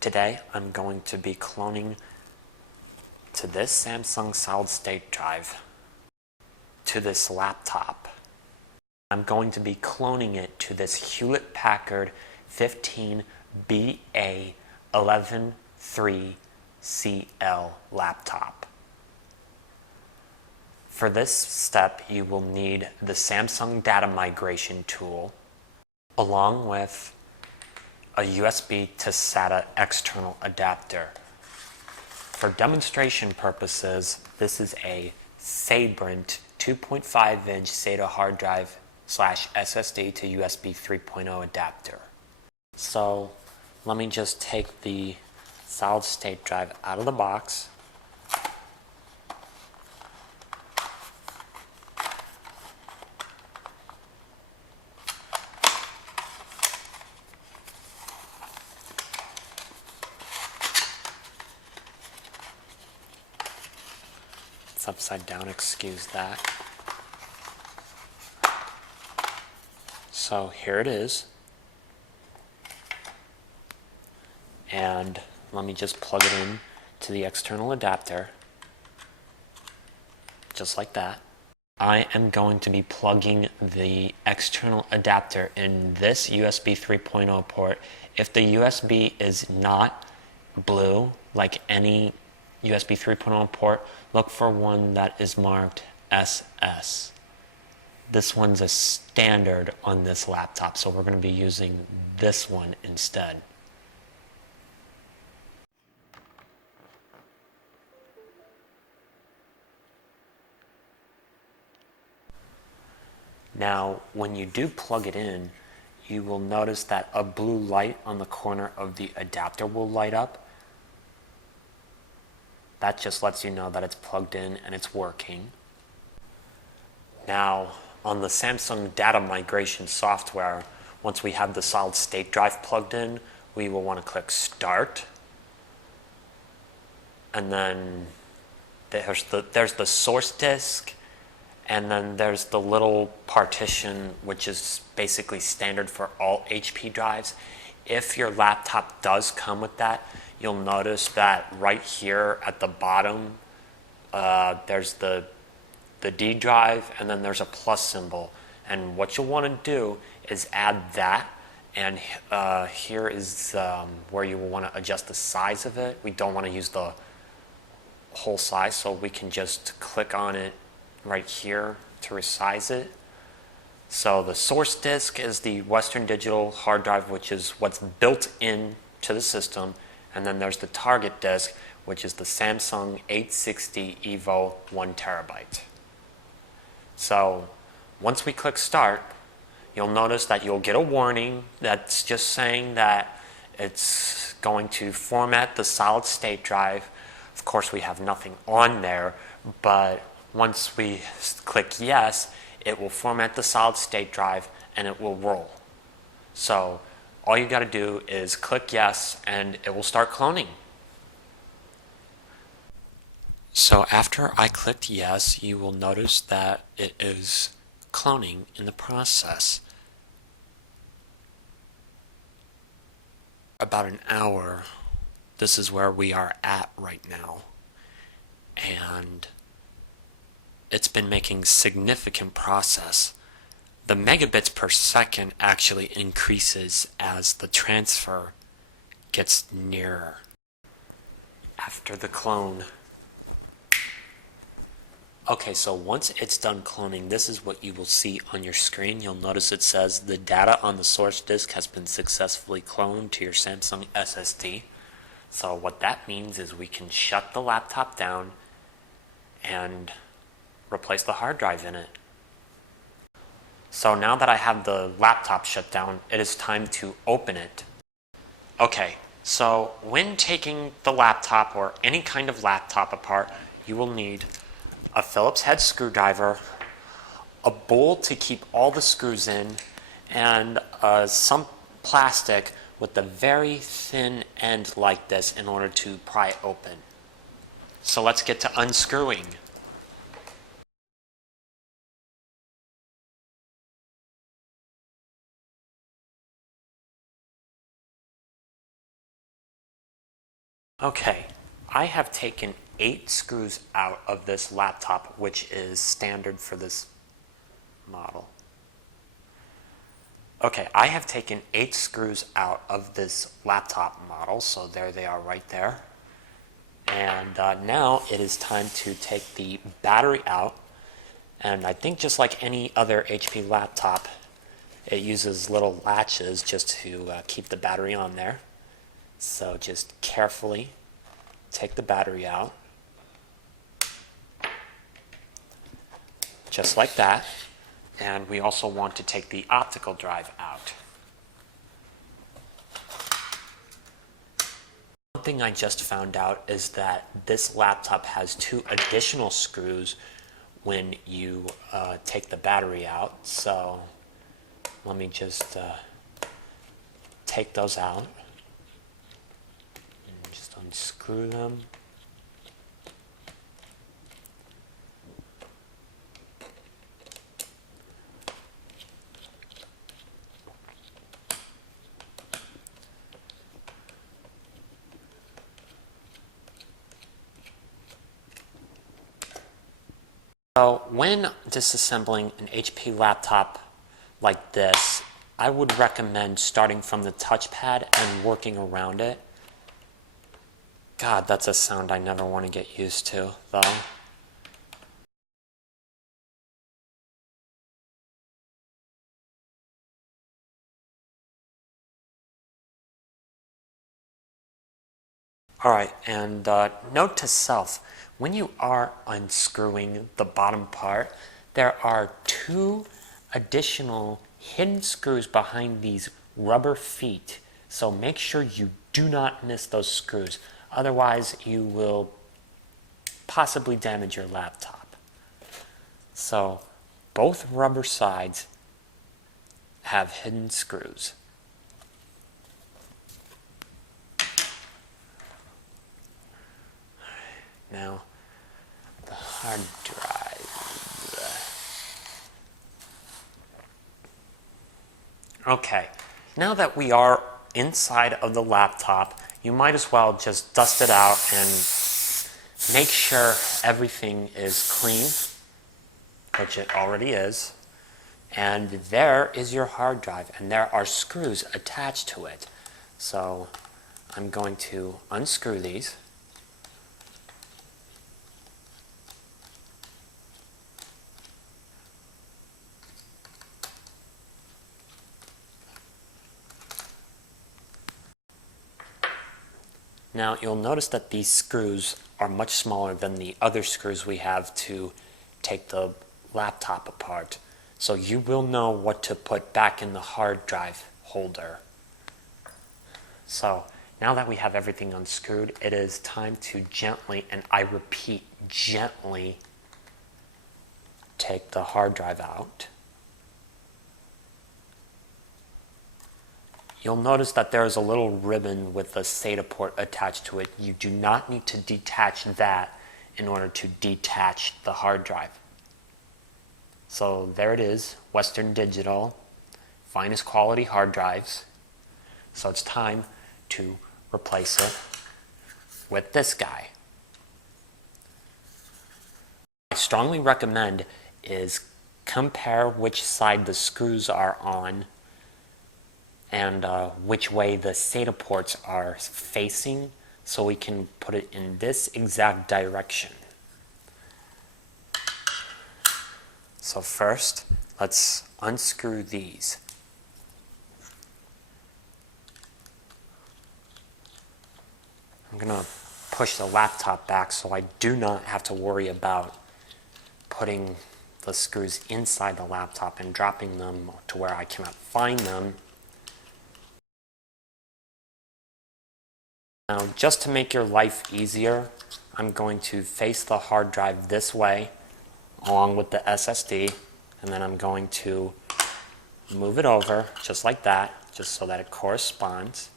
Today I'm going to be cloning to this Samsung solid state drive to this laptop. I'm going to be cloning it to this Hewlett Packard 15BA113CL laptop. For this step, you will need the Samsung data migration tool along with a USB to SATA external adapter. For demonstration purposes, this is a Sabrent 2.5-inch SATA hard drive / SSD to USB 3.0 adapter. So let me just take the solid state drive out of the box. It's upside down, excuse that. So here it is. And let me just plug it in to the external adapter. Just like that. I am going to be plugging the external adapter in this USB 3.0 port. If the USB is not blue, like any USB 3.0 port, look for one that is marked SS. This one's a standard on this laptop, so we're going to be using this one instead. Now, when you do plug it in, you will notice that a blue light on the corner of the adapter will light up. That just lets you know that it's plugged in and it's working. Now, on the Samsung data migration software, once we have the solid state drive plugged in, we will want to click Start. And then there's the source disk, and then there's the little partition, which is basically standard for all HP drives. If your laptop does come with that, you'll notice that right here at the bottom, there's the D drive, and then there's a plus symbol. And what you'll want to do is add that, and here is where you will want to adjust the size of it. We don't want to use the whole size, so we can just click on it right here to resize it. So the source disk is the Western Digital hard drive, which is what's built in to the system. And then there's the target disk, which is the Samsung 860 EVO 1 terabyte. So once we click Start, you'll notice that you'll get a warning that's just saying that it's going to format the solid state drive. Of course, we have nothing on there, but once we click Yes, it will format the solid state drive and it will roll. So all you got to do is click Yes and it will start cloning. So after I clicked Yes, you will notice that it is cloning in the process. About an hour, this is where we are at right now. And it's been making significant progress. The megabits per second actually increases as the transfer gets nearer. After the clone. Okay, so once it's done cloning, this is what you will see on your screen. You'll notice it says the data on the source disk has been successfully cloned to your Samsung SSD. So what that means is we can shut the laptop down and replace the hard drive in it. So now that I have the laptop shut down, it is time to open it. Okay, so when taking the laptop or any kind of laptop apart, you will need a Phillips head screwdriver, a bowl to keep all the screws in, and some plastic with a very thin end like this in order to pry it open. So let's get to unscrewing. Okay, I have taken 8 screws out of this laptop, which is standard for this model. Okay, I have taken 8 screws out of this laptop model, so there they are right there. And now it is time to take the battery out. And I think just like any other HP laptop, it uses little latches just to keep the battery on there. So just carefully take the battery out, just like that. And we also want to take the optical drive out. One thing I just found out is that this laptop has 2 additional screws when you take the battery out. So let me just take those out and just unscrew them. So when disassembling an HP laptop like this, I would recommend starting from the touchpad and working around it. God, that's a sound I never want to get used to, though. Alright, and note to self, when you are unscrewing the bottom part, there are 2 additional hidden screws behind these rubber feet. So make sure you do not miss those screws. Otherwise, you will possibly damage your laptop. So both rubber sides have hidden screws. Now, the hard drive. Okay, now that we are inside of the laptop, you might as well just dust it out and make sure everything is clean, which it already is. And there is your hard drive, and there are screws attached to it. So I'm going to unscrew these. Now you'll notice that these screws are much smaller than the other screws we have to take the laptop apart. So you will know what to put back in the hard drive holder. So now that we have everything unscrewed, it is time to gently, and I repeat, gently take the hard drive out. You'll notice that there is a little ribbon with a SATA port attached to it. You do not need to detach that in order to detach the hard drive. So there it is, Western Digital, finest quality hard drives. So it's time to replace it with this guy. I strongly recommend is compare which side the screws are on and which way the SATA ports are facing, so we can put it in this exact direction. So first, let's unscrew these. I'm going to push the laptop back so I do not have to worry about putting the screws inside the laptop and dropping them to where I cannot find them. Now, just to make your life easier, I'm going to face the hard drive this way along with the SSD, and then I'm going to move it over just like that, just so that it corresponds.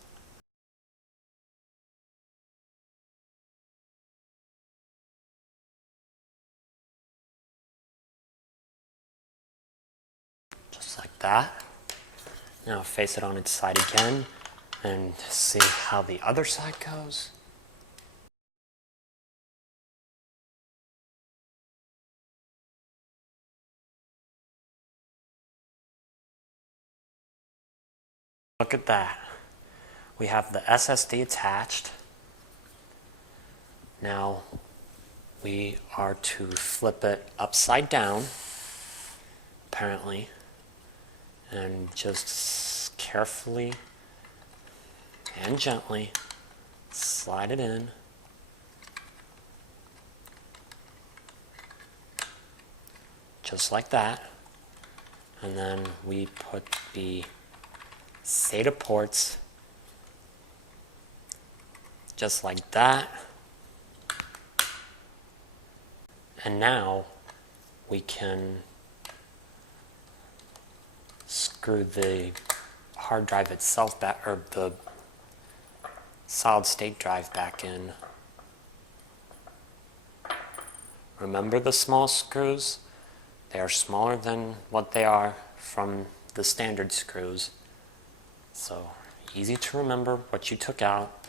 Just like that. Now face it on its side again and see how the other side goes. Look at that. We have the SSD attached. Now we are to flip it upside down, apparently, and just carefully and gently slide it in. Just like that. And then we put the SATA ports just like that. And now we can screw the hard drive itself back, or the solid state drive back in. Remember the small screws? They are smaller than what they are from the standard screws. So easy to remember what you took out.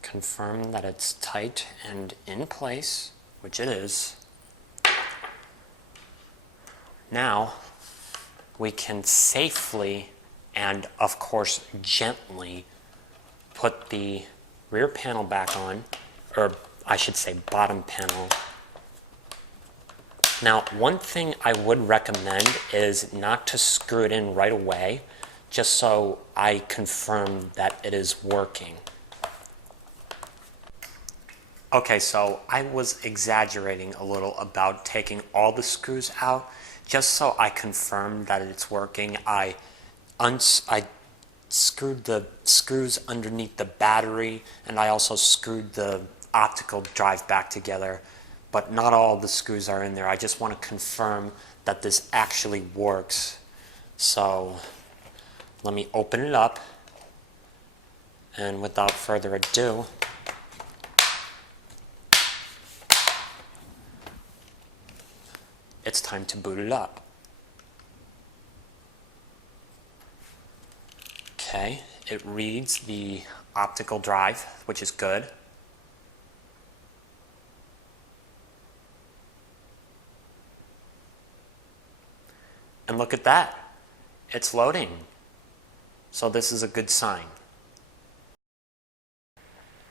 Confirm that it's tight and in place, which it is. Now we can safely and of course gently put the rear panel back on, or I should say bottom panel. Now one thing I would recommend is not to screw it in right away, just so I confirm that it is working. Okay, so I was exaggerating a little about taking all the screws out. Just so I confirmed that it's working, I screwed the screws underneath the battery, and I also screwed the optical drive back together, but not all the screws are in there. I just want to confirm that this actually works. So let me open it up, and without further ado, it's time to boot it up. Okay, it reads the optical drive, which is good. And look at that, it's loading. So this is a good sign.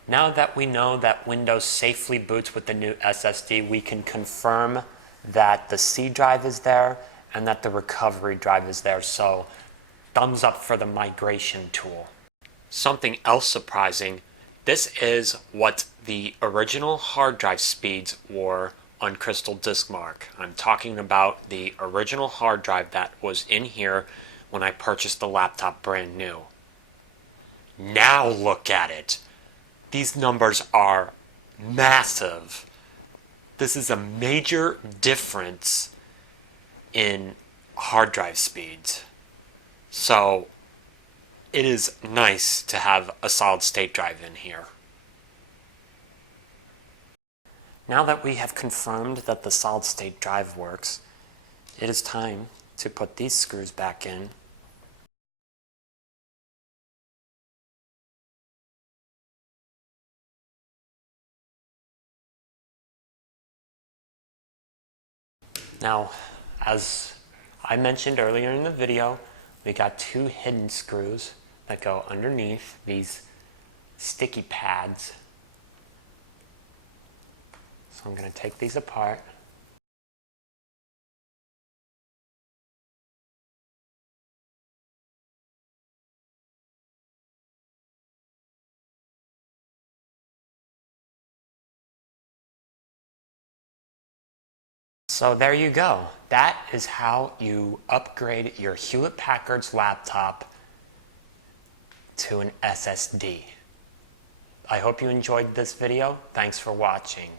Now that we know that Windows safely boots with the new SSD, we can confirm that the C drive is there and that the recovery drive is there. So thumbs up for the migration tool. Something else surprising, this is what the original hard drive speeds were on Crystal Disk Mark. I'm talking about the original hard drive that was in here when I purchased the laptop brand new. Now look at it. These numbers are massive. This is a major difference in hard drive speeds. So it is nice to have a solid state drive in here. Now that we have confirmed that the solid state drive works, it is time to put these screws back in. Now, as I mentioned earlier in the video, we got two hidden screws that go underneath these sticky pads. So I'm going to take these apart. So there you go. That is how you upgrade your Hewlett-Packard's laptop to an SSD. I hope you enjoyed this video. Thanks for watching.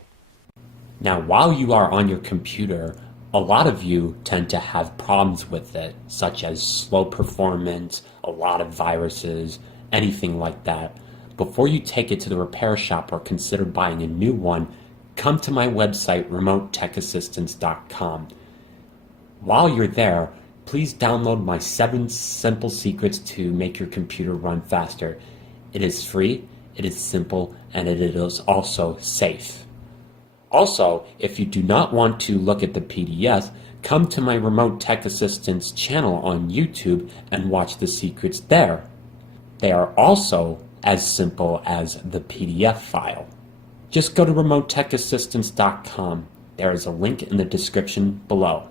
Now, while you are on your computer, a lot of you tend to have problems with it, such as slow performance, a lot of viruses, anything like that. Before you take it to the repair shop or consider buying a new one, come to my website, remotetechassistance.com. While you're there, please download my 7 simple secrets to make your computer run faster. It is free, it is simple, and it is also safe. Also, if you do not want to look at the PDF, come to my Remote Tech Assistance channel on YouTube and watch the secrets there. They are also as simple as the PDF file. Just go to remotetech.assistance.com. There is a link in the description below.